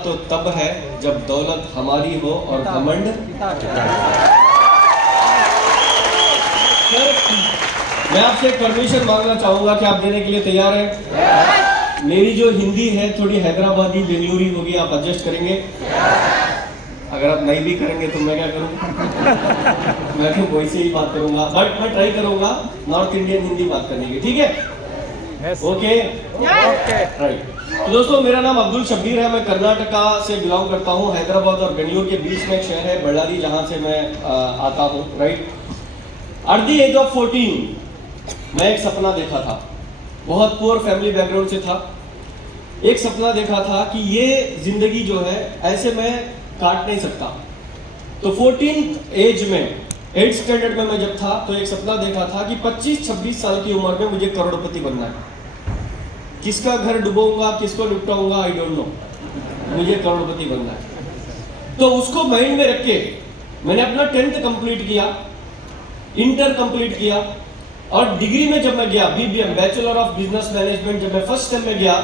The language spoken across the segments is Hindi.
औकात तो तब है जब दौलत हमारी हो और घमंड। सर, मैं आपसे एक परमिशन मांगना चाहूंगा कि आप देने के लिए तैयार हैं? मेरी जो हिंदी है थोड़ी हैदराबादी बेंगलुरी होगी, आप एडजस्ट करेंगे? अगर आप नहीं भी करेंगे तो मैं क्या करूं? मैं तो वैसे ही बात करूंगा, बट मैं ट्राई करूंगा नॉर्थ इंडियन हिंदी बात करने की, ठीक है? Okay right. तो दोस्तों, मेरा नाम अब्दुल शब्बीर है, मैं कर्नाटका से बिलोंग करता हूँ। हैदराबाद और बेंगलुरु के बीच में एक शहर है बಳ್ಳारी, जहाँ से मैं आता हूँ, right. At the age of 14 मैं एक सपना देखा था, बहुत पुअर फैमिली बैकग्राउंड से था। एक सपना देखा था कि ये जिंदगी जो है ऐसे मैं काट नहीं सकता। तो 14 एज में 8th स्टैंडर्ड में मैं जब था तो एक सपना देखा था कि 25-26 साल की उम्र में मुझे करोड़पति बनना है। किसका घर डुबोऊंगा, किसको निपटाऊंगा, आई डोंट नो, मुझे करोड़पति बनना है। तो उसको माइंड में रख के मैंने अपना 10th कंप्लीट किया, इंटर कंप्लीट किया, और डिग्री में जब मैं गया BBM bachelor of business management, जब मैं फर्स्ट सेम में गया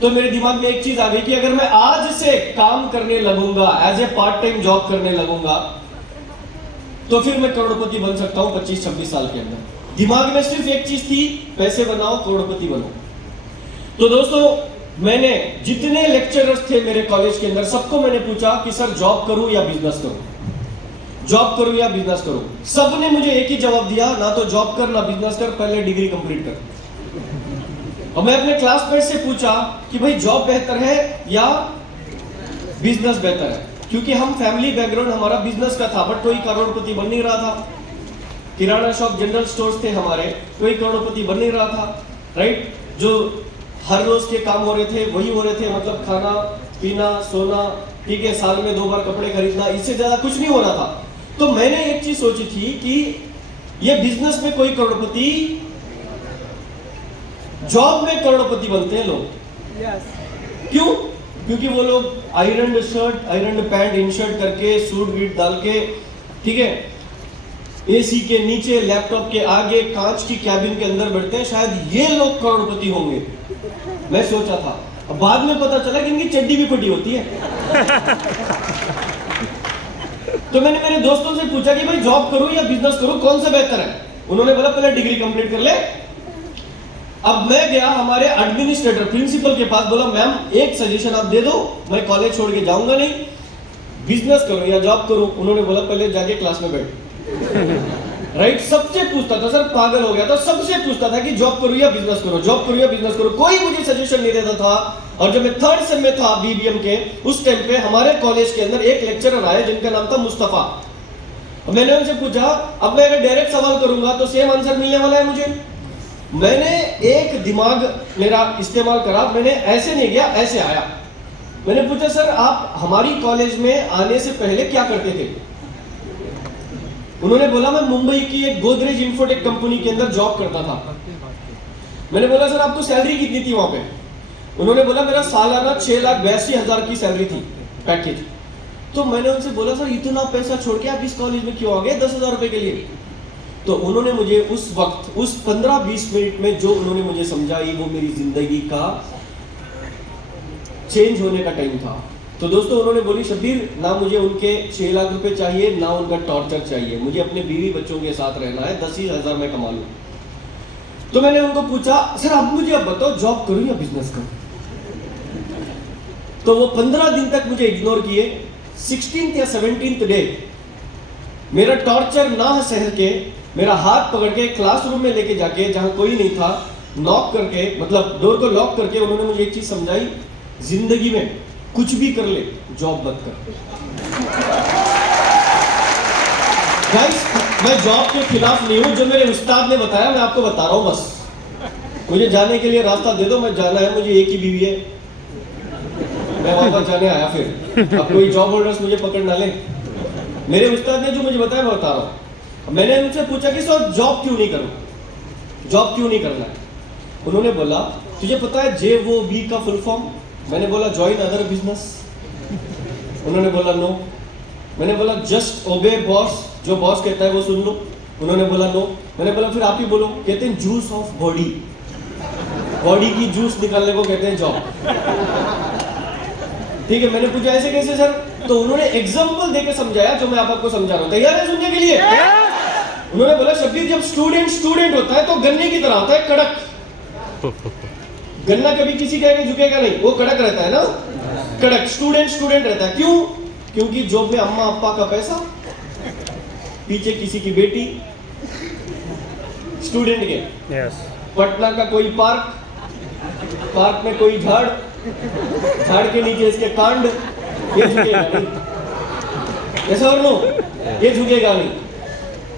तो मेरे दिमाग में एक चीज आ गई कि अगर मैं आज से काम करने लगूंगा, as a part time job करने लगूंगा, तो फिर मैं करोड़पति बन सकता हूं 25-26 साल के अंदर। दिमाग में सिर्फ एक चीज थी, पैसे बनाओ, करोड़पति बनो। तो दोस्तों, मैंने जितने लेक्चरर्स थे मेरे कॉलेज के अंदर, सबको मैंने पूछा कि सर जॉब करूं या बिजनेस करूं, जॉब करूं या बिजनेस करूं। सबने मुझे एक ही जवाब दिया, ना तो जॉब कर ना बिजनेस कर, पहले डिग्री कंप्लीट कर। और मैं अपने क्लासमेट से पूछा कि भाई जॉब बेहतर है या बिजनेस बेहतर है, क्योंकि हम फैमिली बैकग्राउंड हमारा बिजनेस का था, बट कोई करोड़पति बन नहीं रहा था। किराना शॉप, जनरल स्टोर्स थे हमारे, कोई करोड़पति बन नहीं रहा था, राइट। जो हर रोज के काम हो रहे थे वही हो रहे थे, मतलब खाना पीना सोना, ठीक है, साल में 2 बार कपड़े खरीदना, इससे ज्यादा कुछ नहीं हो रहा था। तो मैंने एक चीज सोची थी कि ये बिजनेस में कोई करोड़पति, जॉब में करोड़पति बनते हैं लोग। क्यों? क्योंकि वो लोग iron shirt, iron pant, in shirt करके, सूट वीट डाल के, ठीक है, एसी के नीचे, लैपटॉप के आगे, कांच की कैबिन के अंदर बैठते हैं, शायद ये लोग करोड़पति होंगे, मैं सोचा था। अब बाद में पता चला कि इनकी चड्डी भी फटी होती है। तो मैंने मेरे दोस्तों से पूछा कि भाई जॉब करूं या बिजनेस करूं, कौन सा बेहतर है? उन्होंने बोला पहले डिग्री कंप्लीट कर ले। अब मैं गया हमारे एडमिनिस्ट्रेटर प्रिंसिपल के पास, बोला मैम एक सजेशन आप दे दो, मैं कॉलेज छोड़ के जाऊंगा नहीं, बिजनेस करूं या जॉब करूं। उन्होंने बोला पहले जाके क्लास में बैठ। राइट, सबसे पूछता था, सर पागल हो गया था, सबसे पूछता था कि जॉब करूं या बिजनेस करूं, जॉब करूं या बिजनेस करूं, कोई मुझे सजेशन नहीं देता था। और जब मैं 3rd सेम में था BBM के, उस टाइम पे हमारे कॉलेज के अंदर एक लेक्चरर आए जिनका नाम था मुस्तफा। मैंने उनसे पूछा, अब मैं अगर डायरेक्ट सवाल करूंगा तो सेम आंसर मिलने वाला है मुझे। मैंने एक दिमाग मेरा इस्तेमाल करा, मैंने ऐसे नहीं गया, ऐसे आया। मैंने पूछा सर आप हमारी कॉलेज में आने से पहले क्या करते थे? उन्होंने बोला मैं मुंबई की एक गोदरेज इंफोटेक कंपनी के अंदर जॉब करता था। मैंने बोला सर आपको सैलरी कितनी थी वहां पे? उन्होंने बोला मेरा सालाना 6,82,000 की सैलरी थी, पैकेज। तो मैंने उनसे बोला सर इतना पैसा छोड़ के आप इस कॉलेज में क्यों आ गए 10,000 रुपए के लिए? तो उन्होंने मुझे उस वक्त, उस 15-20 मिनट में जो उन्होंने मुझे समझाई, वो मेरी जिंदगी का चेंज होने का टाइम था। तो दोस्तों, उन्होंने बोली शब्बीर, ना मुझे उनके 6 लाख रुपए चाहिए, ना उनका टॉर्चर चाहिए, मुझे अपने बीवी बच्चों के साथ रहना है, 10,000 मैं कमा लूं। तो मैंने उनको पूछा सर आप मुझे अब बताओ जॉब करूं या बिजनेस करूं? तो वो 15 दिन तक मुझे इग्नोर किए। 16th या 17th डे मेरा टॉर्चर ना सह के, मेरा हाथ पकड़ के क्लासरूम में लेके जाके, जहां कोई नहीं था, नॉक करके, मतलब डोर को लॉक करके, उन्होंने मुझे एक चीज समझाई, जिंदगी में कुछ भी कर ले, जॉब मत कर। गाइस, मैं जॉब के खिलाफ नहीं हूं, जो मेरे उस्ताद ने बताया मैं आपको बता रहा हूं बस। मुझे जाने के लिए रास्ता दे दो, मैं जाना है, मुझे एक ही बीवी है, मैं वापस जाने आया। फिर अब कोई जॉब होल्डर्स मुझे पकड़ ना ले। मेरे उस्ताद ने जो मुझे बताया मैं बता रहा हूं। मैंने उनसे पूछा कि सर जॉब क्यों नहीं करूं, जॉब क्यों नहीं करना है? उन्होंने बोला तुझे पता है JOB का फुल फॉर्म? मैंने बोला ज्वाइन अदर बिजनेस। उन्होंने बोला नो। मैंने बोला जस्ट ओबे बॉस, जो बॉस कहता है वो सुन लो। उन्होंने बोला नो। मैंने बोला फिर आप ही बोलो। कहते हैं जूस ऑफ बॉडी, बॉडी की जूस निकालने को कहते हैं जॉब। ठीक है, मैंने पूछा ऐसे कैसे सर, तो उन्होंने एग्जाम्पल देकर समझाया जो मैं आपको समझा रहा हूँ। तैयार है सुनने के लिए? उन्होंने बोला शब्बीर, जब स्टूडेंट होता है तो गन्ने की तरह होता है, कड़क। गन्ना कभी किसी का झुकेगा नहीं, वो कड़क रहता है ना, कड़क। स्टूडेंट रहता है, क्यों? क्योंकि जॉब में अम्मा अप्पा का पैसा, पीछे किसी की बेटी, स्टूडेंट के। पटना का कोई पार्क में कोई झाड़ के नीचे इसके कांड, ये झुकेगा नहीं। ऐसा और नो, ये झुकेगा नहीं।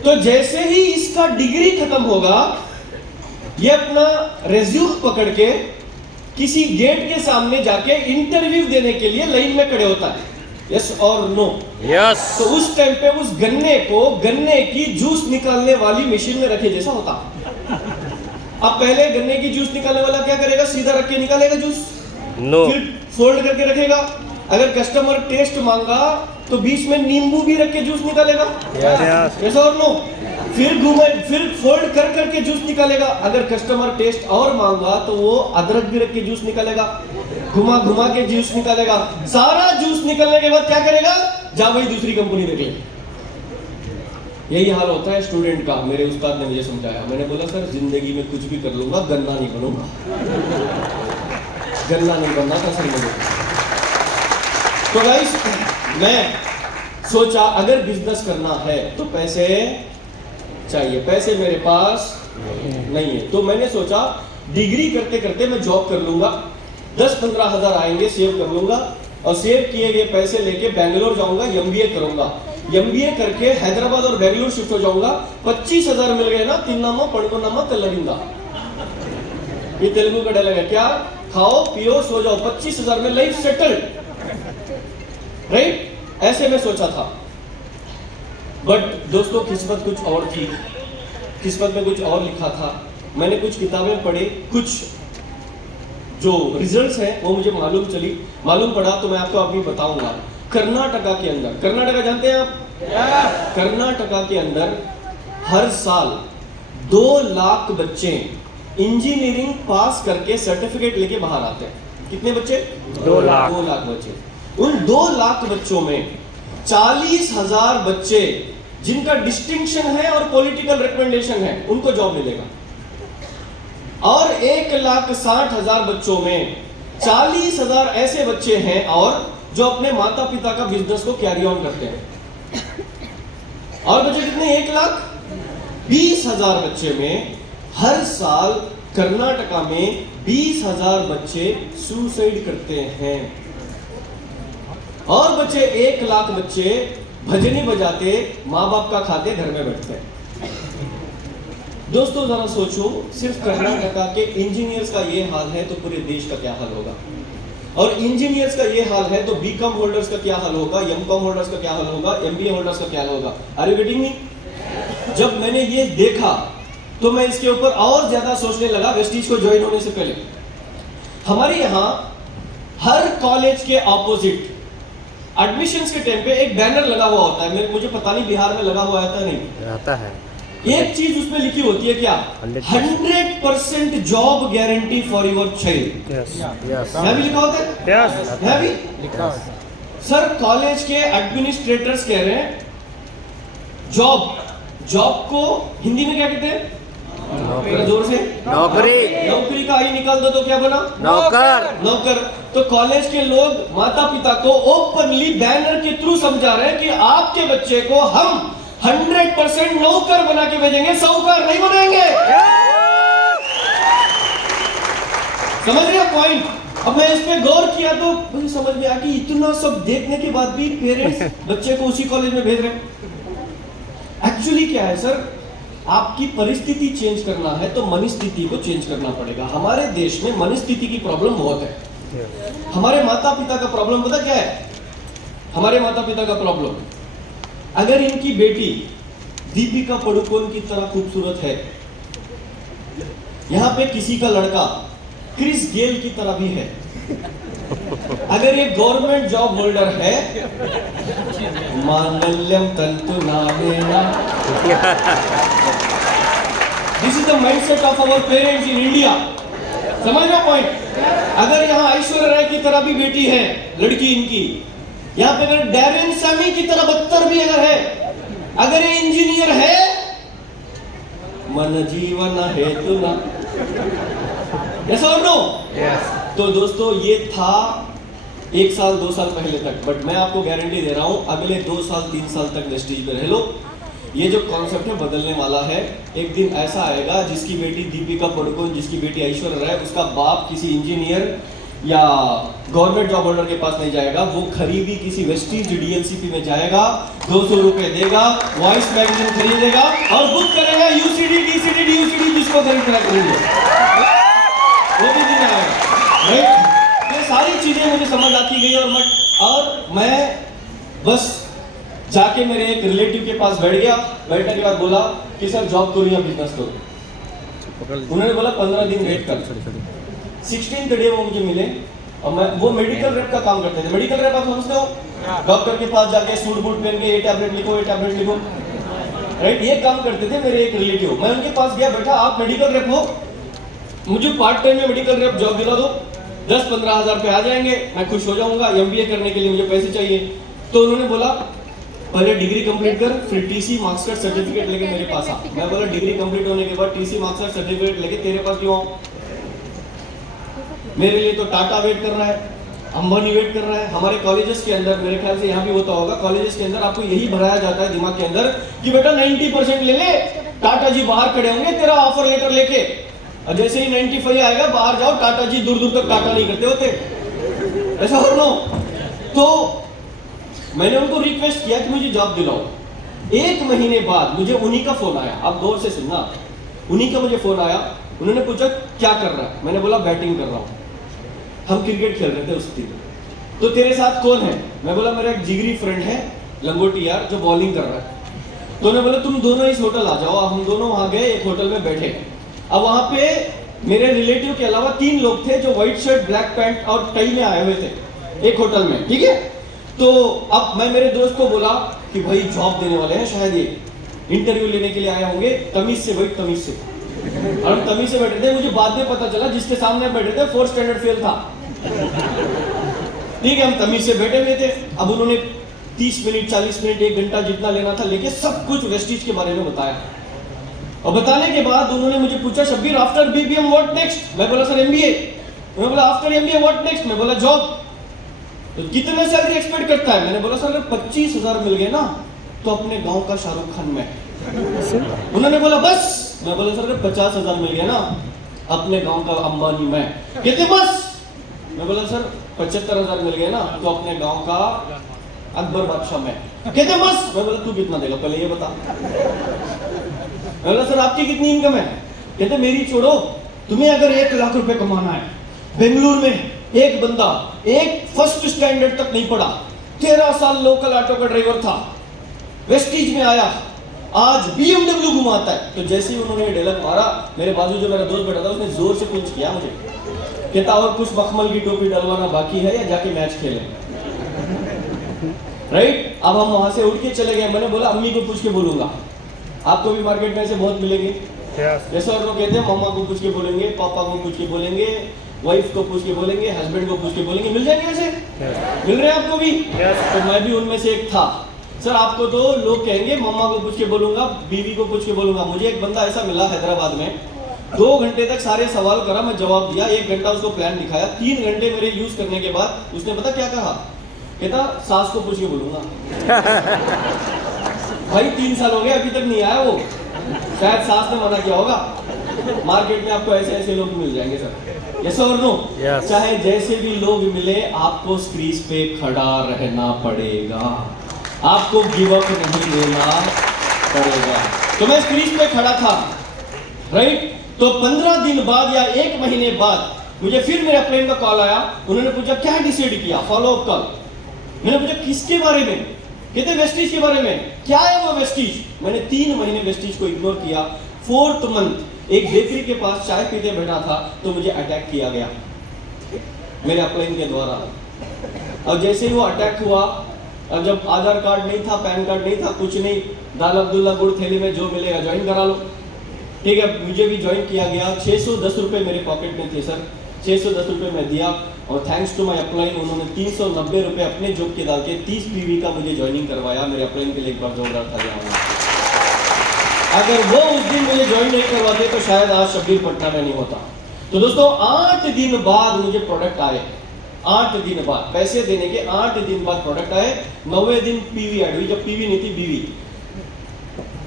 तो जैसे ही इसका डिग्री खत्म होगा, ये अपना रेज्यूम पकड़ के किसी गेट के सामने जाके इंटरव्यू देने के लिए लाइन में खड़े होता है। यस और नो? यस। तो उस टाइम पे उस गन्ने को गन्ने की जूस निकालने वाली मशीन में रखे जैसा होता। अब पहले गन्ने की जूस निकालने वाला क्या करेगा? सीधा रख के निकालेगा जूस, नो। फिर फोल्ड करके रखेगा। अगर कस्टमर टेस्ट मांगा तो बीच में नींबू भी रख के जूस निकालेगा। ऐसा और नो? फिर फोल्ड कर करके जूस निकालेगा। अगर कस्टमर टेस्ट और मांगा तो वो अदरक भी रख के जूस निकालेगा, घुमा के जूस निकालेगा। सारा जूस निकलने के बाद क्या करेगा? जा भाई दूसरी कंपनी देख ले। यही हाल होता है स्टूडेंट का। मेरे उस्ताद ने मुझे समझाया। मैंने बोला सर जिंदगी में कुछ भी कर लूंगा, गन्ना नहीं बनूंगा। गन्ना नहीं बनना था सर मुझे। तो गाइस, मैं सोचा अगर बिजनेस करना है तो पैसे चाहिए। पैसे मेरे पास नहीं है, तो मैंने सोचा डिग्री करते करते मैं जॉब कर लूंगा, 10-15 हजार आएंगे, सेव कर लूंगा, और सेव किए गए पैसे लेके बेंगलोर जाऊंगा, एमबीए करूंगा। एमबीए करके हैदराबाद और बेंगलोर शिफ्ट हो जाऊंगा। 25,000 मिल गए ना, तिन्नामा पड़कोनामा तेलरिंगा। ये तेलुगु का डायलॉग है। क्या? खाओ पियो सो जाओ, 25,000 में लाइफ सेटल्ड, राइट? ऐसे मैं सोचा था। बट दोस्तों, किस्मत कुछ और थी। किस्मत में कुछ और लिखा था। मैंने कुछ किताबें पढ़ी, कुछ जो रिजल्ट्स हैं वो मुझे मालूम पड़ा, तो मैं आपको अभी बताऊंगा। कर्नाटका के अंदर, कर्नाटका जानते हैं आप? कर्नाटका के अंदर हर साल 2 लाख बच्चे इंजीनियरिंग पास करके सर्टिफिकेट लेके बाहर आते हैं। कितने बच्चे? 2 लाख। 2 लाख बच्चे। उन 2 लाख बच्चों में 40,000 बच्चे जिनका डिस्टिंक्शन है और पॉलिटिकल रिकमेंडेशन है, उनको जॉब मिलेगा। और 1,60,000 बच्चों में 40,000 ऐसे बच्चे हैं और जो अपने माता पिता का बिजनेस को कैरी ऑन करते हैं। और बच्चे कितने? 1,20,000 बच्चे में हर साल कर्नाटका में 20,000 बच्चे सुसाइड करते हैं। और बच्चे 1 लाख बच्चे भजनी बजाते, माँ बाप का खाते, घर में बैठते हैं। दोस्तों जरा सोचो, सिर्फ कर्नाटका के इंजीनियर्स का ये हाल है तो पूरे देश का क्या हाल होगा? और इंजीनियर्स का ये हाल है तो बीकॉम होल्डर्स का क्या हाल होगा, एमकॉम होल्डर्स का क्या हाल होगा, एमबीए होल्डर्स का क्या हाल होगा? Are you getting me? जब मैंने ये देखा तो मैं इसके ऊपर और ज्यादा सोचने लगा। वेस्टीज को ज्वाइन होने से पहले हमारे यहाँ हर कॉलेज के ऑपोजिट एडमिशंस के टाइम पे एक बैनर लगा हुआ होता है। मुझे पता नहीं बिहार में लगा हुआ है नहीं आता है। एक चीज उसमें लिखी होती है, क्या? 100% job guarantee for your child. यहाँ भी लिखा होता है? यहाँ भी लिखा। सर कॉलेज के एडमिनिस्ट्रेटर्स कह रहे हैं जॉब को हिंदी में क्या कहते हैं? जोर से। नौकरी का आई निकाल दो तो क्या बना? नौकर। तो कॉलेज के लोग माता पिता को ओपनली बैनर के थ्रू समझा रहे हैं कि आपके बच्चे को हम 100% नौकर बना के भेजेंगे, साहूकार नहीं बनाएंगे। समझ रहे हो पॉइंट? अब मैं इस पे गौर किया तो मुझे समझ में आया कि इतना सब देखने के बाद भी पेरेंट्स बच्चे को उसी कॉलेज में भेज रहे हैं। एक्चुअली क्या है सर, आपकी परिस्थिति चेंज करना है तो मनस्थिति को चेंज करना पड़ेगा। हमारे देश में मनस्थिति की प्रॉब्लम बहुत है। हमारे माता पिता का प्रॉब्लम पता क्या है? हमारे माता पिता का प्रॉब्लम, अगर इनकी बेटी दीपिका पादुकोण की तरह खूबसूरत है, यहां पे किसी का लड़का क्रिस गेल की तरह भी है, अगर ये गवर्नमेंट जॉब होल्डर है, मांगल्यम तंतु नानेना। This is the mindset of our parents in India. समझ रहे हो पॉइंट? अगर यहाँ ऐश्वर्या राय की तरह भी बेटी है, लड़की इनकी, यहाँ पे अगर डैरेन सैमी की तरह बदतर भी अगर है, अगर ये इंजीनियर है, मन जीवन है तू ना, ऐसा और नो? तो दोस्तों ये था 1 साल 2 साल पहले तक, बट मैं आपको गारंटी दे रहा हूं अगले 2 साल 3 साल तक वेस्टीज पे रह लो, ये जो कॉन्सेप्ट है बदलने वाला है। एक दिन ऐसा आएगा जिसकी बेटी दीपिका पादुकोण, जिसकी बेटी ऐश्वर्या राय, उसका बाप किसी इंजीनियर या गवर्नमेंट जॉब होल्डर के पास नहीं जाएगा, वो खरीदी किसी वेस्टीज डीएलसीपी में जाएगा, 200 रुपए देगा, वॉइस मैगजीन खरीदेगा और बुक करेगा यूसीडी डीसीडी डीयूसीडी जिसको खरीदना खरीदे, वो भी दिन आएगा। ये सारी चीजें मुझे समझ आती गई और मैं बस जाके मेरे एक रिलेटिव के पास बैठ गया, बैठने के बाद बोला कि सर जॉब करूँ या बिजनेस करूँ? उन्होंने बोला 15 दिन वेट कर। 16th डे वो मुझे मिले और मैं, वो मेडिकल रेप का काम करते थे। मेडिकल रेप आप समझते हो? डॉक्टर के पास जाके सूट बूट पहन के ये टैबलेट लिखो, राइट? ये काम करते थे मेरे एक रिलेटिव। मैं उनके पास गया, बैठा, आप मेडिकल रेप हो, मुझे पार्ट टाइम में मेडिकल रेप जॉब दिला दो, 10-15 हज़ार रुपये आ जाएंगे, मैं खुश हो जाऊंगा, MBA करने के लिए मुझे पैसे चाहिए। तो उन्होंने बोला पहले डिग्री कंप्लीट कर, फिर टीसी मार्क्सकार्ड सर्टिफिकेट लेके मेरे पास आ। मैं बोला डिग्री कंप्लीट होने के बाद टीसी मार्क्सकार्ड सर्टिफिकेट लेके तेरे पास क्यों आऊं? मेरे लिए तो टाटा वेट कर रहा है, अंबानी वेट कर रहा है। हमारे कॉलेजेस के अंदर, मेरे ख्याल से यहाँ भी होता होगा, कॉलेजेस के अंदर आपको यही भराया जाता है दिमाग के अंदर कि बेटा 90% ले ले, टाटा जी बाहर खड़े होंगे तेरा ऑफर लेटर लेके, और जैसे ही 95 आएगा बाहर जाओ, टाटा जी दूर दूर तक टाटा नहीं करते होते, ऐसा हो नो? तो मैंने उनको रिक्वेस्ट किया कि मुझे जॉब दिलाओ। 1 महीने बाद मुझे उन्हीं का फोन आया, आप गौर से सुनना, उन्हीं का मुझे फोन आया। उन्होंने पूछा क्या कर रहा है? मैंने बोला बैटिंग कर रहा हूँ। हम क्रिकेट खेल रहे थे उस दिन। तो तेरे साथ कौन है? मैं बोला मेरा एक जिगरी फ्रेंड है लंगोटी यार, जो बॉलिंग कर रहा है। तो उन्होंने बोला तुम दोनों इस होटल आ जाओ। हम दोनों वहां गए, एक होटल में बैठे। अब वहां पे मेरे रिलेटिव के अलावा 3 लोग थे जो व्हाइट शर्ट ब्लैक पैंट और टाई में आए हुए थे एक होटल में, ठीक है? तो अब मैं मेरे दोस्त को बोला कि भाई जॉब देने वाले हैं, शायद ये इंटरव्यू लेने के लिए आए होंगे, तमीज से बैठ, तमीज से। और हम तमीज से बैठे थे। मुझे बाद में पता चला जिसके सामने बैठे थे 4th स्टैंडर्ड फेल था, ठीक है? हम तमीज से बैठे हुए थे। अब उन्होंने 30 मिनट 40 मिनट 1 घंटा जितना लेना था लेके सब कुछ वेस्टीज के बारे में बताया। और बताने के बाद उन्होंने मुझे पूछा Shabbir after BBM what next? मैं बोला सर MBA। उन्होंने बोला आफ्टर MBA व्हाट नेक्स्ट? मैं बोला जॉब। तो कितने सैलरी एक्सपेक्ट करता है? मैंने बोला सर अगर 25,000 मिल गए ना तो अपने गांव का शाहरुख खान में। उन्होंने बोला बस? मैं बोला सर अगर 50,000 मिल गए ना अपने गांव का अंबानी मैं। कहते बस? मैं बोला सर 75,000 मिल गए ना तो अपने गांव का अकबर बादशाह में। कहते बस? मैं बोला तू कितना देगा पहले ये बता। मैं बोला सर आपकी कितनी इनकम है? कहते मेरी छोड़ो, तुम्हें अगर 1 लाख रुपए कमाना है, बेंगलुरु में एक बंदा एक 1st स्टैंडर्ड तक नहीं पढ़ा, 13 साल लोकल ऑटो का ड्राइवर था, वेस्टीज में आया, आज BMW घुमाता है। तो जैसे ही उन्होंने डायलॉग मारा, मेरे बाजू जो मेरा दोस्त बैठा था उसने जोर से पिंच किया मुझे, कहता और कुछ मखमल की टोपी डलवाना बाकी है या जाके मैच खेलें? राइट? अब हम वहां से उठ के चले गए। मैंने बोला अम्मी को पूछ के बोलूंगा, आपको भी मार्केट में ऐसे बहुत मिलेंगे। जैसे और लोग कहते हैं मम्मा को पूछ के बोलेंगे, पापा को पूछ के बोलेंगे, वाइफ को पूछ के बोलेंगे, हस्बैंड को पूछ के बोलेंगे, मिल जाएंगे ऐसे? मिल रहे हैं आपको भी? तो मैं भी उनमें से एक था। सर आपको तो लोग कहेंगे मम्मा को पूछ के बोलूंगा, बीवी को पूछ के बोलूंगा। मुझे एक बंदा ऐसा मिला हैदराबाद में, 2 घंटे तक सारे सवाल करा, मैं जवाब दिया, 1 घंटा उसको प्लान दिखाया। 3 घंटे मेरे यूज करने के बाद उसने पता क्या कहा? कहता सास को पूछ के बोलूंगा। भाई 3 साल हो गए अभी तक नहीं आया वो, शायद सास ने मना किया होगा। मार्केट में आपको ऐसे ऐसे लोग मिल जाएंगे सर, यस और नो? चाहे जैसे भी लोग मिले, आपको स्क्रीज पे खड़ा रहना पड़ेगा, आपको गिव अप नहीं देना पड़ेगा। तो मैं स्क्रीज पे खड़ा था, राइट? तो 15 दिन बाद या 1 महीने बाद मुझे फिर मेरे फ्रेंड का कॉल आया। उन्होंने पूछा क्या डिसाइड किया, फॉलो अप कॉल। मैंने पूछा किसके बारे में? कहते वेस्टीज के बारे में। क्या है वो वेस्टीज? मैंने 3 महीने वेस्टीज को इग्नोर किया। 4th मंथ एक बेकरी के पास चाय पीते बैठा था तो मुझे अटैक किया गया मेरे अपलाइन के द्वारा। और जैसे ही वो अटैक हुआ, और जब आधार कार्ड नहीं था, पैन कार्ड नहीं था, कुछ नहीं, दाल अब्दुल्ला गुड़ थैली में जो मिलेगा ज्वाइन करा लो, ठीक है, मुझे भी ज्वाइन किया गया। 610 रुपये मेरे पॉकेट में थे सर, 610 रुपये मैं दिया और थैंक्स टू माय अपलाइन उन्होंने 390 रुपये अपने जॉब के डाल के 30 पीवी का मुझे ज्वाइनिंग करवाया। मेरे अपलाइन के लिए एक बार जोरदार था जाऊँगा। अगर वो उस दिन मुझे ज्वाइन नहीं करवाते तो शायद आज शब्बीर पटना में नहीं होता। तो दोस्तों 8 दिन बाद मुझे प्रोडक्ट आए, 8 दिन बाद, पैसे देने के 8 दिन बाद प्रोडक्ट आए। 9वें दिन पीवी ऐड हुई, जब पीवी नहीं थी बीवी,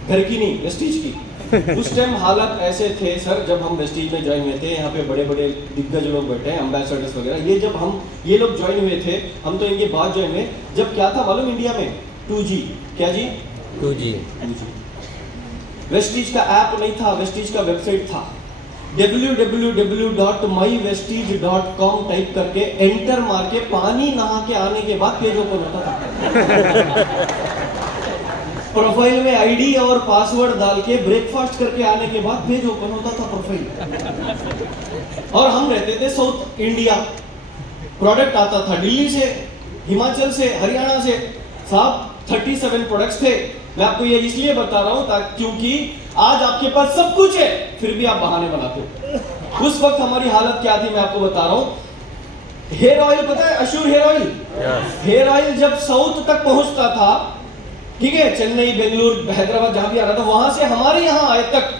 घर की नहीं वेस्टीज की। उस टाइम हालात ऐसे थे सर, जब हम वेस्टीज में ज्वाइन हुए थे, यहाँ पे बड़े बड़े दिग्गज लोग बैठे हैं, एम्बेसडर्स वगैरह, ये जब हम ये लोग ज्वाइन हुए थे, हम तो इनके बाद ज्वाइन हुए। जब क्या था मालूम इंडिया में 2G, क्या जी 2G। वेस्टीज का ऐप नहीं था, वेस्टीज का वेबसाइट था। www.mywestige.com टाइप करके एंटर मार के पानी नहा के आने के बाद पेज ओपन होता था। प्रोफाइल में आईडी और पासवर्ड डाल के ब्रेकफास्ट करके आने के बाद पेज ओपन होता था प्रोफाइल। और हम रहते थे साउथ इंडिया, प्रोडक्ट आता था दिल्ली से, हिमाचल से, हरियाणा से, साहब 37 प्रोडक्ट्स थे। मैं आपको ये इसलिए बता रहा हूं क्योंकि आज आपके पास सब कुछ है फिर भी आप बहाने बनाते हो। उस वक्त हमारी हालत क्या थी मैं आपको बता रहा हूं। हेयर ऑयल पता है, अशूर हेयर ऑयल, हेयर ऑयल जब साउथ तक पहुंचता था, ठीक है, चेन्नई, बेंगलुरु, हैदराबाद जहां भी आ रहा था, वहां से हमारे यहां आए तक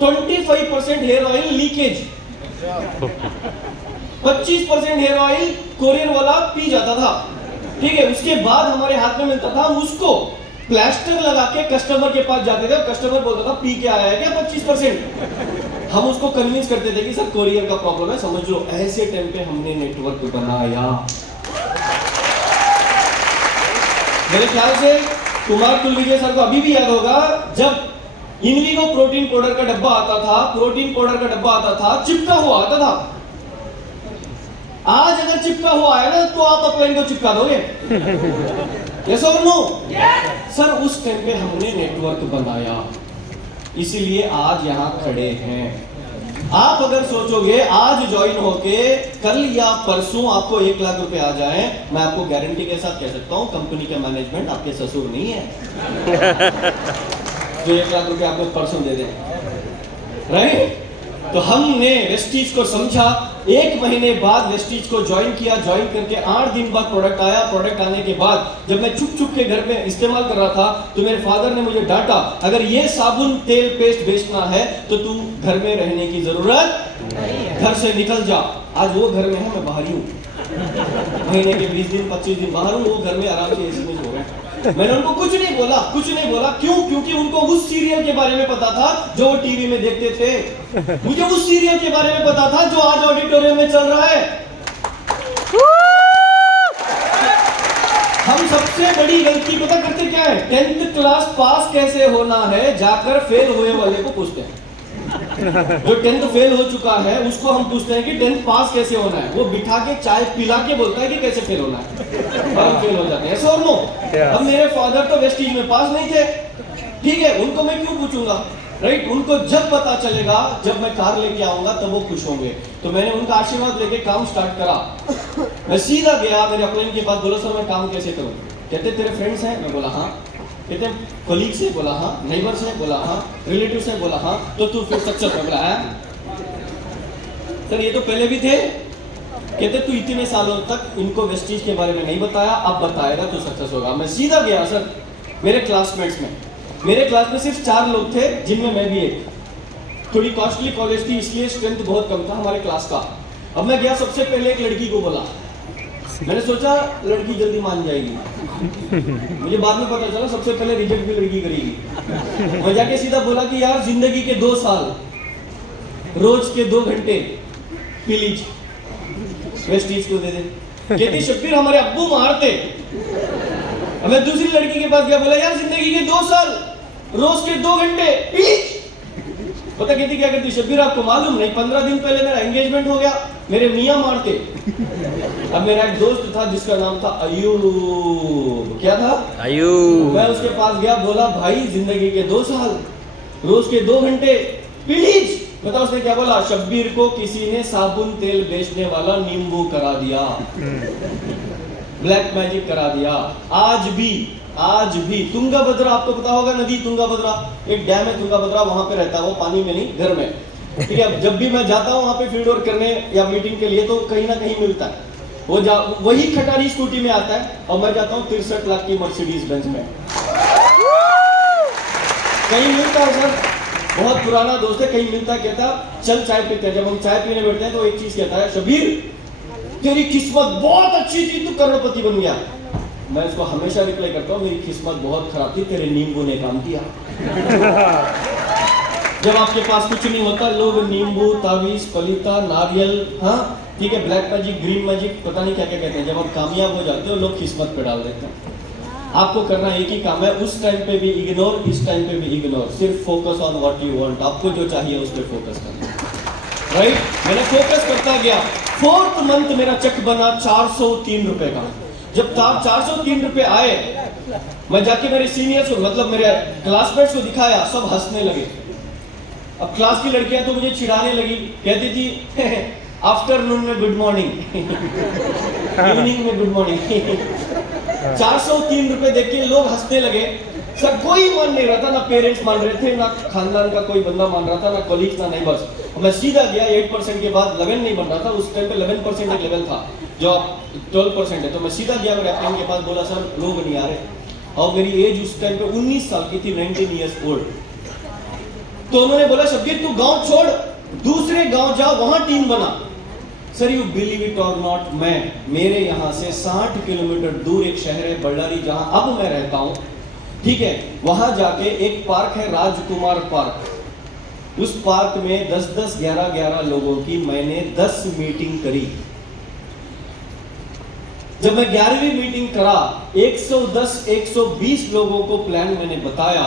25% hair oil leakage, 25% hair oil courier वाला पी जाता था। ठीक है, उसके बाद हमारे हाथ में मिलता था, उसको प्लास्टर लगा के कस्टमर के पास जाते थे, कस्टमर बोलता था पी के आया है क्या 25%। हम उसको कन्विंस करते थे कि सर कोरियर का प्रॉब्लम है, समझ लो। ऐसे टाइम पे हमने नेटवर्क बनाया। मेरे ख्याल से कुमार कुलविजय सर को अभी भी याद होगा, जब इनविगो प्रोटीन पाउडर का डब्बा आता था, प्रोटीन पाउडर का डब्बा आता था, चिपका हुआ आता था। आज अगर चिपका हुआ है ना तो आप अपलाइन को चिपका दोगे? यस और नो? सर उस टाइम पे हमने नेटवर्क बनाया, इसीलिए आज यहां खड़े हैं। आप अगर सोचोगे आज ज्वाइन होके कल या परसों आपको 1 लाख रुपए आ जाए, मैं आपको गारंटी के साथ कह सकता हूं कंपनी का मैनेजमेंट आपके ससुर नहीं है जो 1 लाख रुपए आपको परसों दे दे, राइट? तो हमने वेस्टीज को समझा, 1 महीने बाद वेस्टीज को ज्वाइन किया, ज्वाइन करके 8 दिन बाद प्रोडक्ट आया। प्रोडक्ट आने के बाद जब मैं चुप चुप के घर में इस्तेमाल कर रहा था तो मेरे फादर ने मुझे डांटा, अगर ये साबुन तेल पेस्ट बेचना है तो तू घर में रहने की जरूरत नहीं है, घर से निकल जा। आज वो घर में है, मैं बाहर ही हूँ, महीने के 20 दिन 25 दिन बाहर हूँ, वो घर में आराम से एसी में सो रहे हैं। मैंने उनको कुछ नहीं बोला, कुछ नहीं बोला। क्यों? क्योंकि उनको उस सीरियल के बारे में पता था जो वो टीवी में देखते थे। मुझे उस सीरियल के बारे में पता था जो आज ऑडिटोरियम में चल रहा है। हम सबसे बड़ी गलती पता करते क्या है? 10th क्लास पास कैसे होना है जाकर फेल हुए वाले को पूछते हैं। जो 10th फेल हो चुका है उसको हम पूछते हैं कि 10th पास कैसे होना है। वो बिठा के चाय पिला के बोलता है कि कैसे फेल होना है, और हम फेल हो जाते हैं। और नो, अब मेरे फादर तो वेस्टीज में पास नहीं थे, ठीक है, उनको मैं क्यों पूछूंगा, राइट? उनको जब पता चलेगा, जब मैं कार लेके आऊंगा तब वो खुश होंगे। तो मैंने उनका आशीर्वाद लेके काम स्टार्ट करा। मैं सीधा गया मेरे अपलाइन के बाद, बोला सर मैं काम कैसे करूं? कहते तेरे फ्रेंड्स हैं? मैं बोला हाँ। कहते कलीग्स है? बोला हाँ। नेबर्स है? बोला हाँ। रिलेटिव्स है? बोला हाँ। तो तू फिर सक्सेस है? बोला हाँ। सर ये तो पहले भी थे। कहते तू इतने सालों तक इनको वेस्टीज के बारे में नहीं बताया, अब बताएगा तो सक्सेस होगा। मैं सीधा गया सर मेरे क्लासमेट्स में, मेरे क्लास में सिर्फ 4 लोग थे जिनमें मैं भी एक। थोड़ी कॉस्टली कॉलेज थी इसलिए स्ट्रेंथ बहुत कम था हमारे क्लास का। अब मैं गया, सबसे पहले एक लड़की को बोला, मैंने सोचा लड़की जल्दी मान जाएगी, मुझे बाद में पता चला सबसे पहले रिजेक्ट भी लड़की करेगी। मैं जाके सीधा बोला कि यार जिंदगी के 2 साल रोज के 2 घंटे प्लीज वेस्टीज को दे दे। कहती शब्बीर हमारे अब्बू मारते। मैं दूसरी लड़की के पास गया, बोला यार जिंदगी के 2 साल रोज के 2 घंटे प्लीज। पता कहती क्या करती शब्बीर, आपको मालूम नहीं 15 दिन पहले मेरा एंगेजमेंट हो गया, मेरे मियां मारते। अब मेरा एक दोस्त था जिसका नाम था अयूब। क्या था? अयूब। मैं उसके पास गया, बोला भाई जिंदगी के 2 साल रोज के 2 घंटे प्लीज। बता उसने क्या बोला? शब्बीर को किसी ने साबुन तेल बेचने वाला नींबू करा दिया, ब्लैक मैजिक करा दिया। आज भी आज भी तुंगाभद्रा, आपको पता होगा नदी तुंगाभद्रा, एक डैम है तुंगाभद्रा, वहां पे रहता है वो, पानी में नहीं घर में, ठीक है। जब भी मैं जाता हूँ वहां पे फील्ड वर्क करने या मीटिंग के लिए तो कहीं ना कहीं मिलता है वो, वही खटारी स्कूटी में आता है और मैं जाता हूँ 63 लाख की मर्सिडीज बेंज में, कहीं मिलता है सर, बहुत पुराना दोस्त है, कहीं मिलता है, कहता चल चाय पीते हैं। जब हम चाय पीने बैठते हैं तो एक चीज कहता है, शबीर तेरी किस्मत बहुत अच्छी थी, तू करोड़पति बन गया। मैं इसको हमेशा रिप्लाई करता हूँ, मेरी किस्मत बहुत खराब थी, तेरे नींबू ने काम किया। जब आपके पास कुछ नहीं होता, लोग नींबू, तावीज, पलीता, नारियल, हाँ ठीक है, ब्लैक मैजिक, ग्रीन मैजिक, पता नहीं क्या क्या कहते हैं, जब आप कामयाब हो जाते हो लोग किस्मत पे डाल देते हैं। आपको करना एक ही काम है, उस टाइम पे भी इग्नोर, इस टाइम पे भी इग्नोर, सिर्फ focus on what you want, आपको जो चाहिए उस पर फोकस करना, राइट। मैंने फोकस करता गया, 4th मंथ मेरा चेक बना 403 रुपए का। जब 403 रुपए आए, मैं जाके मेरे सीनियर्स को, मतलब मेरे क्लासमेट्स को दिखाया, सब हंसने लगे। अब क्लास की लड़कियां तो मुझे चिढ़ाने लगी, कहती थी आफ्टरनून में गुड मॉर्निंग, इवनिंग में गुड मॉर्निंग। 403 रुपए देख के लोग हंसने लगे। सर कोई मान नहीं रहा था, ना पेरेंट्स मान रहे थे, ना खानदान का कोई बंदा मान रहा था, ना कॉलीग, ना नहीं, बस मैं सीधा गया। 8% के बाद 11 नहीं बन रहा था, उस टाइम पे 11% एक लेवल था, जो आप 12% है। तो मैं सीधा गया मेरे अपने के पास, बोला सर लोग नहीं आ रहे, और मेरी एज उस टाइम पे 19 साल की थी, 19 ईयर्स ओल्ड। तो उन्होंने बोला शब्बीर तू गांव छोड़, दूसरे गांव जा, वहां टीम बना। सर यू बिलीव इट और नॉट, मेरे यहाँ से 60 किलोमीटर दूर एक शहर है बल्लारी, जहां अब मैं रहता हूं, ठीक है, वहां जाके एक पार्क है राजकुमार पार्क, उस पार्क में 10-10, 11-11 लोगों की मैंने 10 मीटिंग करी। जब मैं 11वीं मीटिंग करा, 110-120 लोगों को प्लान मैंने बताया,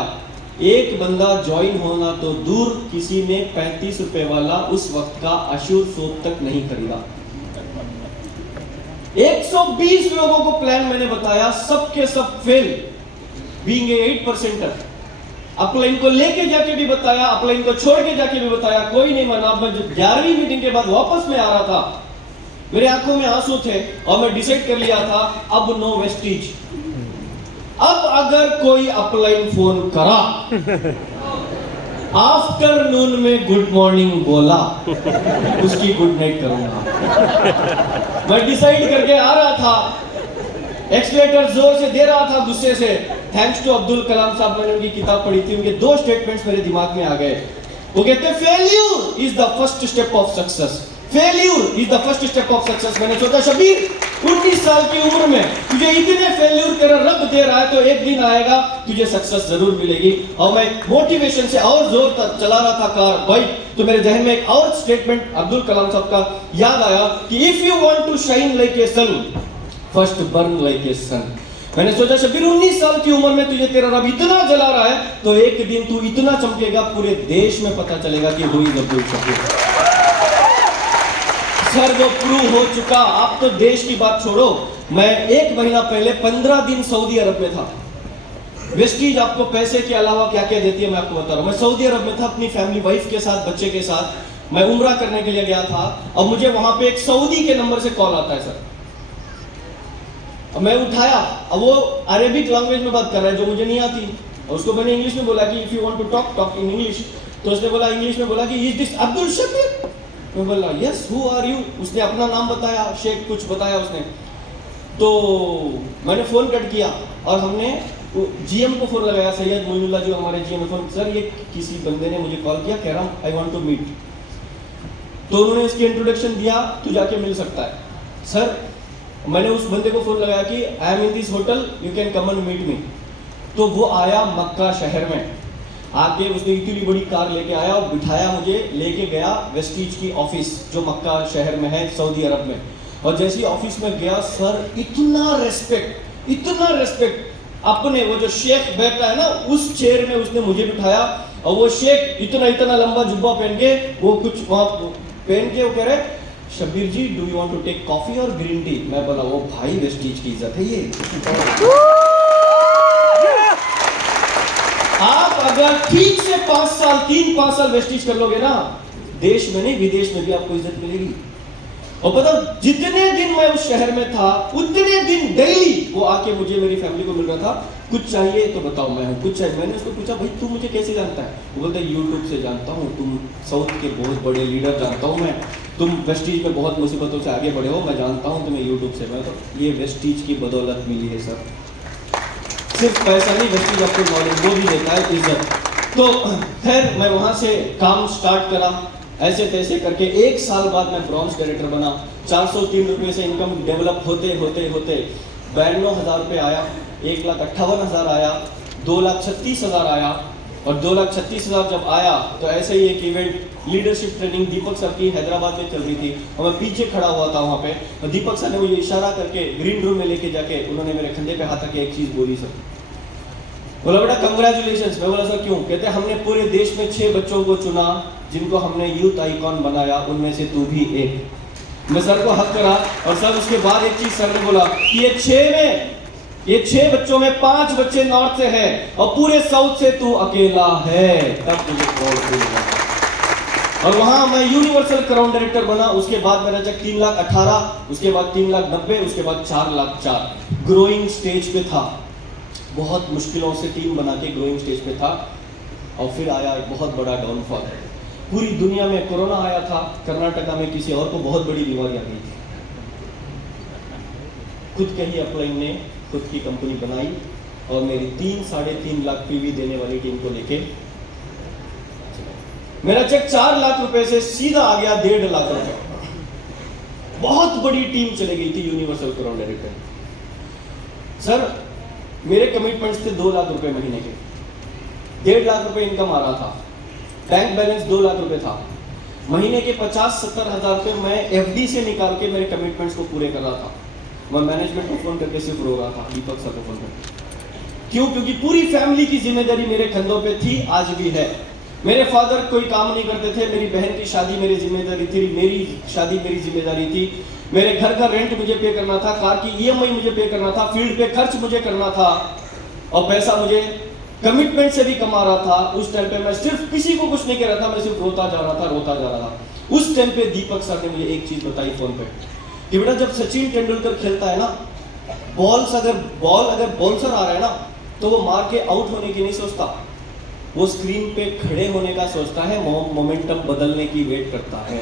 एक बंदा ज्वाइन होना तो दूर, किसी ने 35 रुपए वाला उस वक्त का अशूर सोप तक नहीं खरीदा। 120 लोगों को प्लान मैंने बताया, सबके सब फेल, बीइंग ए 8%। अपलाइन को लेके जाके भी बताया, अपलाइन को छोड़ के जाके भी बताया, कोई नहीं माना। मैं 11वीं मीटिंग के बाद वापस में आ रहा था, मेरे आंखों में आंसू थे, और मैं डिसाइड कर लिया था अब नो वेस्टीज। अब अगर कोई अपलाइन फोन करा, आफ्टरनून में गुड मॉर्निंग बोला, उसकी गुड नाइट करूंगा। मैं डिसाइड करके आ रहा था, एक्सलेटर जोर से दे रहा था गुस्से से। थैंक्स टू अब्दुल कलाम साहब, मैंने उनकी किताब पढ़ी थी, उनके 2 स्टेटमेंट्स मेरे दिमाग में आ गए। वो कहते हैं failure is the first step of success, failure is the first step of success. मैंने सोचा शबीर 19 साल की उम्र में तुझे इतने फेल्यूर तेरा रब दे रहा है, तो एक दिन आएगा तुझे सक्सेस जरूर मिलेगी। और मैं मोटिवेशन से और जोर तक चला रहा था कार बाइक, तो मेरे जहन में एक और स्टेटमेंट अब्दुल कलाम साहब का याद आया कि if you want to shine like a sun, first burn like a sun. मैंने सोचा शबीर 19 साल की उम्र में तुझे तेरा रब इतना जला रहा है, तो एक दिन तू इतना चमकेगा, पूरे देश में पता चलेगा कि हुई अब्दुल शबीर। सर वो प्रूव हो चुका। आप तो देश की बात छोड़ो, मैं 1 महीना पहले 15 दिन सऊदी अरब में था। वेस्टीज आपको पैसे के अलावा क्या क्या देती है मैं आपको बता रहा हूं। मैं सऊदी अरब में था अपनी फैमिली, वाइफ के साथ, बच्चे के साथ। मैं उम्रा करने के लिए गया था, और मुझे वहां पे एक सऊदी के नंबर से कॉल आता है सर। मैं उठाया, अब वो अरेबिक लैंग्वेज में बात कर रहा है जो मुझे नहीं आती, और उसको मैंने इंग्लिश में बोला कि if you want to talk in English. तो उसने बोला इंग्लिश में बोला कि इज दिस अब्दुल शबीर? मैं बोला यस, हु आर यू? उसने अपना नाम बताया, शेख कुछ बताया उसने। तो मैंने फोन कट किया, और हमने जीएम को फोन लगाया, सैयद मोइनुल्लाह जो हमारे जीएम फोन, सर ये किसी बंदे ने मुझे कॉल किया, कह रहा हूँ आई वांट टू मीट। तो उन्होंने इसकी इंट्रोडक्शन दिया, तू जाके मिल सकता है। सर मैंने उस बंदे को फोन लगाया कि I am in this hotel, you can come and meet me. तो वो आया मक्का शहर में, आके उसने इतनी बड़ी कार लेके आया और बिठाया मुझे, लेके गया वेस्टीज की ऑफिस जो मक्का शहर में है सऊदी अरब में। और जैसे ही ऑफिस में गया सर, इतना रेस्पेक्ट। अपने वो जो शेख बैठा है ना, उस चेयर में उसने मुझे बिठाया, और वो शेख इतना लंबा जुब्बा पहन के, वो कुछ वहां पहन के, वो कह रहे Shabir ji do you want to take coffee और ग्रीन टी? मैं बोला वो भाई वेस्टीज की इज्जत है ये। आप अगर ठीक से 3-5 साल वेस्टीज कर लोगे ना, देश में नहीं विदेश में भी आपको इज्जत मिलेगी। और पता जितने दिन मैं उस शहर में था, उतने दिन डेली वो के मुझे मेरी फैमिली को मिल रहा था, कुछ चाहिए तो बताओ मैं हूँ, कुछ चाहिए। मैंने उसको पूछा भाई तू मुझे कैसे जानता है? वो बोलता है यूट्यूब से जानता हूँ, तुम साउथ के बहुत बड़े लीडर जानता हूँ मैं, तुम वेस्टीज में बहुत मुसीबतों से आगे बढ़े हो, मैं जानता हूँ तुम्हें यूट्यूब से। मैं तो ये वेस्टीज की बदौलत मिली है सर, सिर्फ पैसा नहीं, वेस्टीज आपको नॉलेज वो भी देता है, इज्जत। तो खैर मैं वहाँ से काम स्टार्ट करा, ऐसे तैसे करके 1 साल बाद मैं ब्रॉन्ज डायरेक्टर बना। 403 रुपये से इनकम डेवलप होते होते होते 92,000 रुपये आया, 1,58,000 आया, 2,36,000 आया, और 2,36,000 जब आया तो ऐसे ही एक इवेंट लीडरशिप ट्रेनिंग दीपक सर की हैदराबाद में चल रही थी, और मैं पीछे खड़ा हुआ था वहाँ पे, और दीपक सर ने मुझे इशारा करके ग्रीन रूम में लेके जाके उन्होंने मेरे कंधे पे हाथ रख के एक चीज़ बोली, सर बोला बेटा कंग्रेचुलेशन। मैं बोला सर क्यों? कहते हमने पूरे देश में 6 बच्चों को चुना जिनको हमने यूथ आइकॉन बनाया, उनमें से तू भी एक। मैं सर को हक करा, और सर उसके बाद एक चीज सर ने बोला कि ये 6 बच्चों में 5 बच्चे नॉर्थ से हैं और पूरे साउथ से तू अकेला है। तब मुझे प्राउड फील हुआ, और वहां मैं यूनिवर्सल क्राउन डायरेक्टर बना। उसके बाद मेरा चेक 3,18,000, उसके बाद 3,90,000, उसके बाद 4,04,000। ग्रोइंग स्टेज पे था, बहुत मुश्किलों से टीम बना के ग्रोइंग स्टेज पे था, और फिर आया एक बहुत बड़ा डाउनफॉल। पूरी दुनिया में कोरोना आया था, कर्नाटका में किसी और को बहुत बड़ी बीमारी आ गई थी। खुद के ही अपलाइन ने खुद की कंपनी बनाई, और मेरी 3-3.5 लाख पीवी देने वाली टीम को लेके मेरा चेक 4 लाख रुपए से सीधा आ गया 1.5 लाख रुपए। बहुत बड़ी टीम चली गई थी यूनिवर्सल क्राउन डायरेक्टर। सर मेरे कमिटमेंट्स थे 2 लाख रुपए महीने के, 1.5 लाख रुपए इनकम आ रहा था, बैंक बैलेंस 2 लाख रुपए था, महीने के 50-70 हजार रुपए मैं एफडी से निकाल के मेरे कमिटमेंट्स को पूरे कर रहा था। मैं मैनेजमेंट को फोन करके सिर्फ रो रहा था, दीपक सर को फोन करके। क्यों? क्योंकि पूरी फैमिली की जिम्मेदारी मेरे कंधों पे थी, आज भी है। मेरे फादर कोई काम नहीं करते थे, मेरी बहन की शादी मेरी जिम्मेदारी थी, मेरी शादी मेरी जिम्मेदारी थी, मेरे घर का रेंट मुझे पे करना था, कार की ईएमआई मुझे पे करना था, फील्ड पे खर्च मुझे करना था, और पैसा मुझे कमिटमेंट से भी कमा रहा था। उस टाइम पे मैं सिर्फ किसी को कुछ नहीं कह रहा था, मैं सिर्फ रोता जा रहा था। उस टाइम पे दीपक सर ने मुझे एक चीज बताई फोन पे कि बेटा जब सचिन तेंदुलकर खेलता है ना, बॉल अगर बाउंसर आ रहा है ना, तो वो मार के आउट होने की नहीं सोचता, वो स्क्रीन पे खड़े होने का सोचता है, मोमेंटम बदलने की वेट करता है।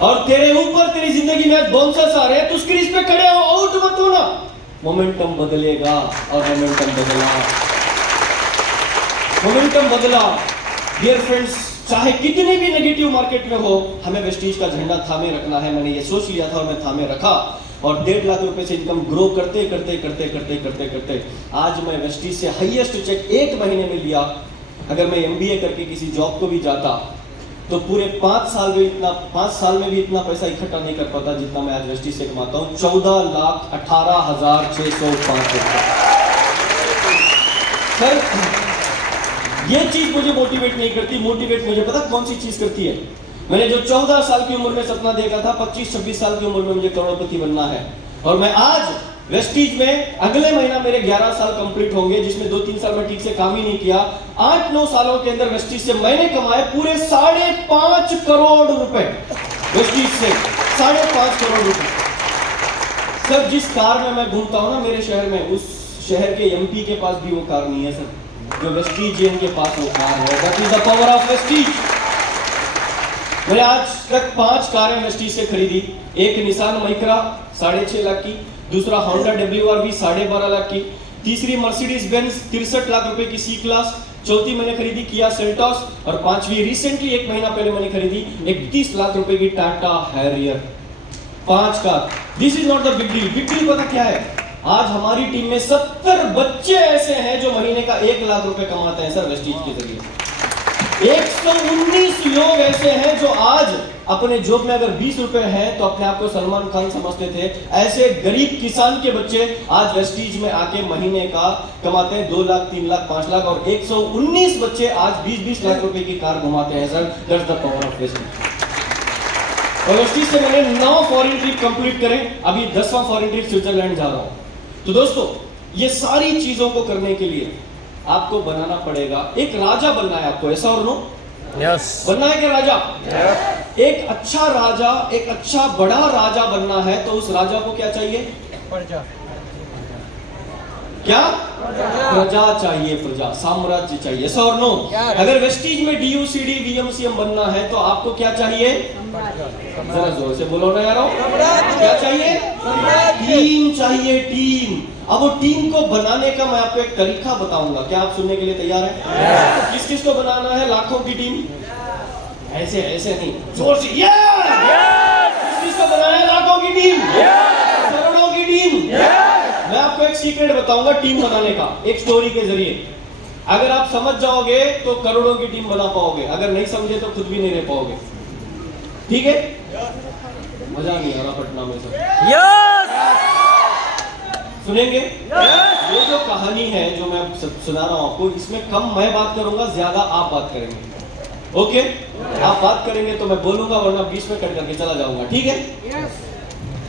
और तेरे ऊपर तेरी जिंदगी में बाउंसर्स आ रहे हैं, तो स्क्रीन पे खड़े हो, आउट मत हो ना, मोमेंटम बदलेगा। और मोमेंटम बदला। डियर फ्रेंड्स, चाहे कितनी भी नेगेटिव मार्केट में हो, हमें वेस्टीज का झंडा थामे रखना है। मैंने ये सोच लिया था और मैं थामे रखा, और 1.5 लाख रुपए से इनकम ग्रो करते करते आज मैं वेस्टीज से हाईएस्ट चेक 1 महीने में लिया। अगर मैं एमबीए करके किसी जॉब को भी जाता तो पूरे 5 साल में भी इतना पैसा इकट्ठा नहीं कर पाता जितना मैं आज वेस्टीज से कमाता हूँ। 14,18,605 रुपए। सर ये चीज मुझे मोटिवेट नहीं करती, मोटिवेट मुझे पता कौन सी चीज करती है? मैंने जो 14 साल की उम्र में सपना देखा था, 25-26 साल की उम्र में मुझे करोड़पति बनना है, और मैं आज वेस्टीज में अगले महीना मेरे 11 साल कंप्लीट होंगे, जिसमें 2-3 साल में ठीक से काम ही नहीं किया। 8-9 सालों के अंदर वेस्टीज से मैंने कमाए पूरे 5.5 करोड़ रुपए। वेस्टीज से 5.5 करोड़ रुपए। सर जिस कार में मैं घूमता हूँ ना मेरे शहर में, उस शहर के एमपी के पास भी वो कार नहीं है सर, जो वेस्टीज के पास वो कार है। That is the power of Vestige. मैंने आज तक 5 कारें वेस्टीज से खरीदी। एक निसान माइक्रा 6.5 लाख की, दूसरा होंडा WRV 12.5 लाख की, तीसरी मर्सिडीज बेंज 63 लाख रुपए की सी क्लास, चौथी मैंने खरीदी किया सेल्टॉस, और 5वीं रिसेंटली 1 महीना पहले मैंने खरीदी 31 लाख रुपए की Tata Harrier. 5 car. This is not the big deal. Big deal पता क्या है? आज हमारी टीम में 70 बच्चे ऐसे हैं जो महीने का 1 लाख रुपए कमाते हैं सर वेस्टीज के जरिए। 119 लोग ऐसे हैं जो आज अपने जॉब में अगर 20 रुपए हैं तो अपने आप को सलमान खान समझते थे। ऐसे गरीब किसान के बच्चे आज वेस्टीज में आके महीने का कमाते हैं 2 लाख, 3 लाख, 5 लाख, और 119 बच्चे आज 20-20 लाख रुपए की कार घुमाते हैं sir. That's the power of Vestige. और वेस्टीज से मैंने 9 फॉरेन ट्रिप कंप्लीट करें, अभी 10वां फॉरेन ट्रिप स्विट्जरलैंड जा रहा हूं। तो दोस्तों ये सारी चीजों को करने के लिए आपको बनाना पड़ेगा, एक राजा बनना है आपको, ऐसा और नो? यस। बनना है क्या राजा? एक अच्छा राजा, एक अच्छा बड़ा राजा बनना है तो उस राजा को क्या चाहिए? क्या? प्रजा चाहिए, प्रजा, साम्राज्य चाहिए। yes और नो? अगर वेस्टीज में DUCD VMCM बनना है तो आपको क्या चाहिए? जरा जोर से बोलो ना यारो, क्या चाहिए? टीम चाहिए, टीम। अब वो टीम को बनाने का मैं आपको एक तरीका बताऊंगा, क्या आप सुनने के लिए तैयार हैं? किस किस को बनाना है लाखों की टीम? ऐसे ऐसे नहीं, जोर से किस किस को बनाना है लाखों की टीम? करोड़ों की टीम? मैं आपको एक सीक्रेट बताऊंगा टीम बनाने का, एक स्टोरी के जरिए। अगर आप समझ जाओगे तो करोड़ों की टीम बना पाओगे, अगर नहीं समझे तो खुद भी नहीं रह पाओगे। ठीक है? मजा नहीं आ रहा पटना में सब। सुनेंगे? ये जो कहानी है जो मैं सुना रहा हूं आपको, इसमें कम मैं बात करूंगा, ज्यादा आप बात करेंगे। ओके? आप बात करेंगे तो मैं बोलूंगा, वरना बीच में कट करके चला जाऊंगा। ठीक है?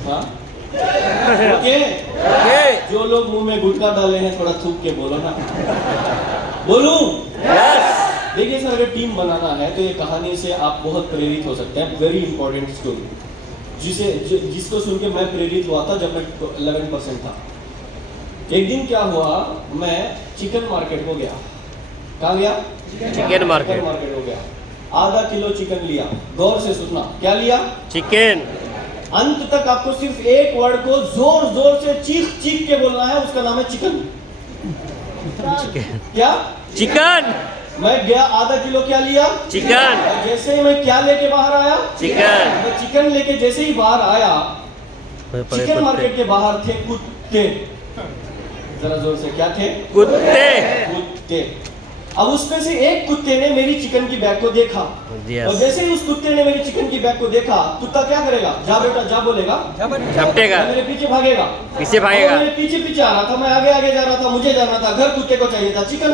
हाँ, ओके? जो लोग मुंह में गुटखा डाले हैं थोड़ा थूक के बोलो ना। बोलूं? देखिए सर, अगर टीम बनाना है तो ये कहानी से आप बहुत प्रेरित हो सकते हैं। वेरी इंपॉर्टेंट स्टोरी जिसको सुन के मैं प्रेरित हुआ था जब मैं 11% था। एक दिन क्या हुआ, मैं चिकन मार्केट को गया। कहाँ गया? चिकन मार्केट हो गया। आधा किलो चिकन लिया। गौर से सुनना, क्या लिया? चिकन। अंत तक आपको सिर्फ एक वर्ड को जोर जोर से चीख चीख के बोलना है, उसका नाम है चिकन। क्या? चिकन। मैं गया, आधा किलो क्या लिया? चिकन। जैसे ही मैं क्या लेके बाहर आया? चिकन। मैं चिकन लेके जैसे ही बाहर आया, चिकन मार्केट के बाहर थे कुत्ते। जरा जोर से, क्या थे? कुत्ते। अब उसमें से एक कुत्ते ने मेरी चिकन की बैग को देखा। और जैसे ही उस कुत्ते ने मेरी चिकन की बैग को देखा, कुत्ता क्या करेगा? जा बेटा जा बोलेगा, झपटेगा, मेरे पीछे भागेगा, पीछे भागेगा। मेरे पीछे आ रहा था, मैं आगे आगे जा रहा था, मुझे जाना था घर, कुत्ते को चाहिए था चिकन।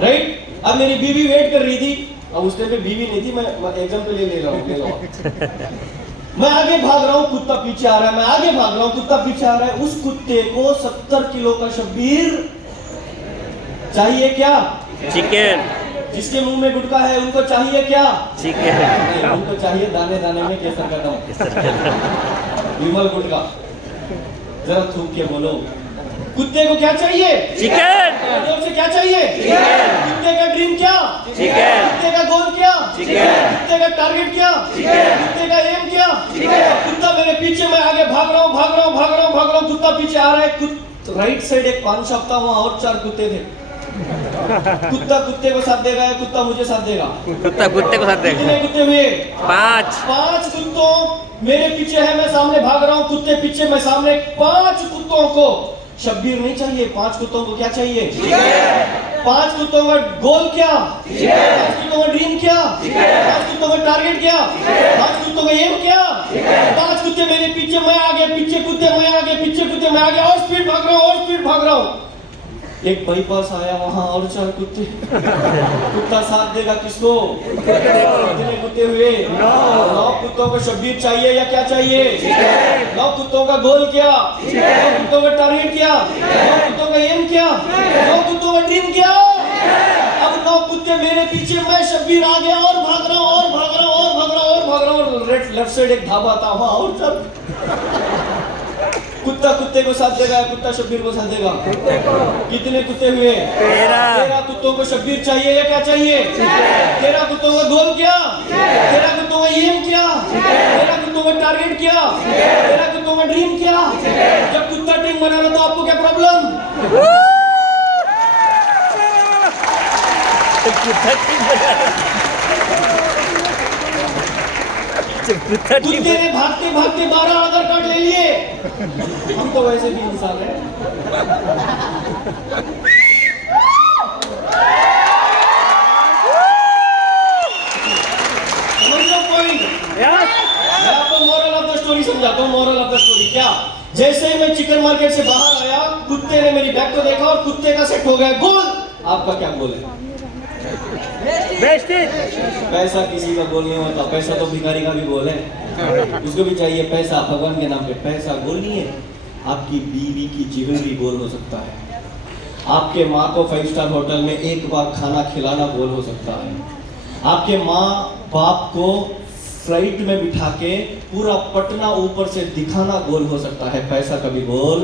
राइट? अब मेरी बीवी वेट कर रही थी। अब उस टाइम पे बीवी नहीं थी, मैं एग्जाम्पल ले रहा हूँ। मैं आगे भाग रहा हूँ, कुत्ता पीछे आ रहा है, मैं आगे भाग रहा हूँ, कुत्ता पीछे आ रहा है। उस कुत्ते को 70 किलो का शब्बीर चाहिए क्या? चिकन। जिसके मुंह में गुटखा है उनको चाहिए क्या? चिकन। उनको चाहिए दाने दाने में केसर का दम, विमल गुटखा। जरा थूक के बोलो, कुत्ते को क्या चाहिए? चिकन। जोर से, क्या चाहिए? चिकन। कुत्ते का ड्रीम क्या? चिकन। कुत्ते का गोल क्या? चिकन। कुत्ते का टारगेट क्या? चिकन। कुत्ते का एम क्या? चिकन। कुत्ता मेरे पीछे, मैं आगे भाग रहा हूँ, कुत्ता पीछे आ रहा है। राइट साइड एक पान शॉप था, वहाँ और 4 कुत्ते थे। कुत्ता कुत्ते को साथ देगा या कुत्ता मुझे साथ देगा? कुत्ता कुत्ते को साथ देगा। कितने कुत्ते हुए? 5 कुत्तों मेरे पीछे है, मैं सामने भाग रहा हूँ, कुत्ते पीछे, मैं सामने। 5 कुत्तों को शब्बीर नहीं चाहिए, 5 कुत्तों को क्या चाहिए? 5 कुत्तों का गोल क्या? 5 कुत्तों का ड्रीम क्या? 5 कुत्तों का टारगेट क्या? 5 कुत्तों का एम क्या? 5 कुत्ते मेरे पीछे, मैं आगे, पीछे कुत्ते, मैं आगे, पीछे कुत्ते, मैं आगे, और स्पीड भाग रहा हूँ। एक बाईपास आया, वहां और 4 कुत्ते। कुत्ता साथ देगा किसको? कितने कुत्ते हुए? 9 कुत्तों को शब्बीर चाहिए या क्या चाहिए? 9 कुत्तों का गोल क्या? 9 कुत्तों का टारगेट क्या? 9 कुत्तों का एम क्या? 9 कुत्तों का ड्रीम क्या? अब 9 कुत्ते मेरे पीछे, मैं शब्बीर आ गया, और भाग रहा हूँ। लेफ्ट साइड एक ढाबा था, वहां और 4 कुत्ता कुत्ते को साथ देगा, कुत्ता शब्बीर को साथ देगा? कितने कुत्ते हुए? 13 कुत्तों को शब्बीर चाहिए या क्या चाहिए? 13 कुत्तों का गोल क्या? 13 कुत्तों का एम क्या? 13 कुत्तों का टारगेट क्या? 13 कुत्तों का ड्रीम क्या? जब कुत्ता टीम बना रहा तो आपको क्या प्रॉब्लम? कुत्ते ने भागते भागते 12 आधार कार्ड ले लिए। हम तो वैसे भी इंसान हैं। समझ लो पॉइंट। मैं आपको मोरल ऑफ द स्टोरी समझाता हूँ। मोरल ऑफ द स्टोरी क्या? जैसे ही मैं चिकन मार्केट से बाहर आया, कुत्ते ने मेरी बैग को देखा और कुत्ते का सेट हो गया गोल। आपका क्या गोल है? पैसा किसी का गोल नहीं होता, पैसा तो भिखारी का भी गोल है। उसको भी चाहिए पैसा, भगवान के नाम पे। पैसा गोल नहीं है। आपकी बीवी की ज्वेलरी गोल हो सकता है। आपके माँ को 5 स्टार होटल में एक बार खाना खिलाना गोल हो सकता है। आपके माँ बाप को फ्लाइट में बिठा के पूरा पटना ऊपर से दिखाना गोल हो सकता है। पैसा कभी गोल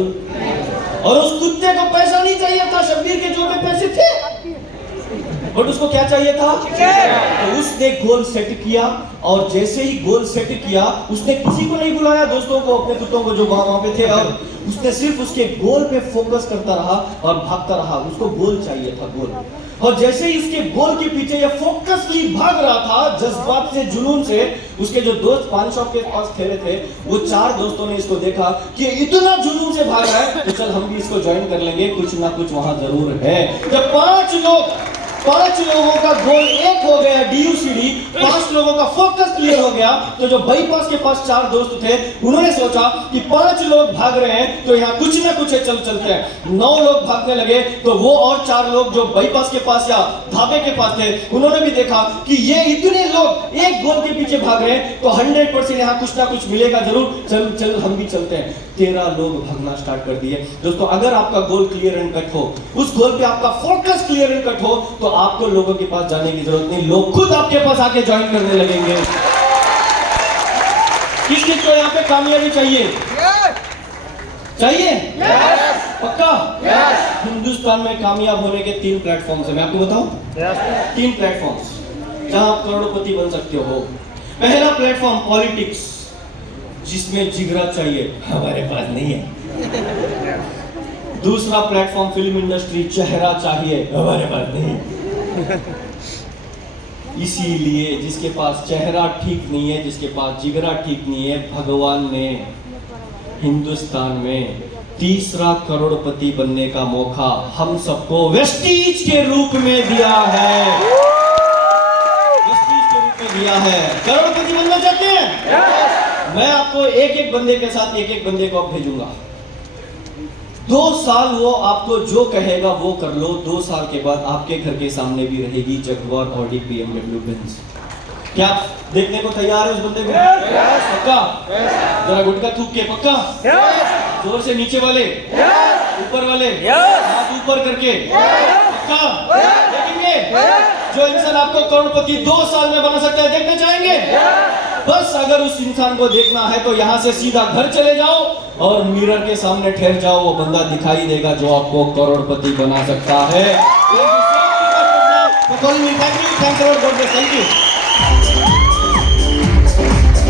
और उस कुत्ते को पैसा नहीं चाहिए था, शब्बीर के जेब में पैसे थे, बट उसको क्या चाहिए था? तो उसने गोल सेट किया, और जैसे ही गोल सेट किया उसने किसी को नहीं बुलाया, दोस्तों को, अपने कुत्तों को जो वहां पे थे, और उसने सिर्फ उसके गोल पे फोकस करता रहा और भागता रहा। उसको गोल चाहिए था, गोल। और जैसे ही उसके गोल के पीछे ये फोकसली भाग रहा था, जज्बात से, जुनून से, उसके जो दोस्त पान शॉप के पास ठहरे थे, वो 4 दोस्तों ने इसको देखा कि इतना जुनून से भाग रहा है, तो चल हम भी इसको ज्वाइन कर लेंगे, कुछ ना कुछ वहां जरूर है। जब 5 लोगों का गोल एक हो गया, DUCD, 5 लोगों का फोकस क्लियर हो गया, तो जो बाईपास के पास 4 दोस्त थे, उन्होंने सोचा कि 5 लोग भाग रहे हैं तो यहाँ कुछ ना कुछ है, चलते हैं। 9 लोग भागने लगे, तो वो और 4 लोग जो बाईपास के पास या ढाबे के पास थे, उन्होंने भी देखा कि ये इतने लोग एक गोल के पीछे भाग रहे हैं, तो 100% यहाँ कुछ ना कुछ मिलेगा जरूर, चल हम भी चलते हैं। 13 लोग भागना स्टार्ट कर दिए। दोस्तों, अगर आपका गोल क्लियर एंड कट हो, उस गोल पे आपका फोकस क्लियर एंड कट हो, तो आपको लोगों के पास जाने की जरूरत नहीं, लोग खुद आपके पास आके ज्वाइन करने लगेंगे। किस को यहाँ पे कामयाबी चाहिए? चाहिए? पक्का? हिंदुस्तान में कामयाब होने के 3 प्लेटफॉर्म्स है, मैं आपको बताऊं? 3 प्लेटफॉर्म्स जहां आप करोड़पति बन सकते हो। पहला प्लेटफॉर्म पॉलिटिक्स, जिसमें जिगरा चाहिए, हमारे पास नहीं है। दूसरा प्लेटफॉर्म फिल्म इंडस्ट्री, चेहरा चाहिए, हमारे पास नहीं। इसीलिए जिसके पास चेहरा ठीक नहीं है, जिसके पास जिगरा ठीक नहीं है, भगवान ने हिंदुस्तान में तीसरा करोड़पति बनने का मौका हम सबको वेस्टीज के रूप में दिया है। वेस्टीज के रूप में दिया है। करोड़पति बनना चाहते हैं? मैं आपको एक बंदे के साथ एक बंदे को अब भेजूंगा। 2 साल वो आपको जो कहेगा वो कर लो। 2 साल के बाद आपके घर के सामने भी रहेगी जगुआर, ऑडी, BMW, बेंज। क्या आप देखने को तैयार है उस बंदे को? पक्का? जरा गुटका थूक के, पक्का? जोर से, नीचे वाले, ऊपर वाले, हाथ ऊपर करके, पक्का? देखेंगे जो इंसान आपको करोड़पति 2 साल में बना सकता है, देखना चाहेंगे? बस अगर उस इंसान को देखना है तो यहाँ से सीधा घर चले जाओ और मिरर के सामने ठहर जाओ, वो बंदा दिखाई देगा जो आपको करोड़पति बना सकता है। Thank you.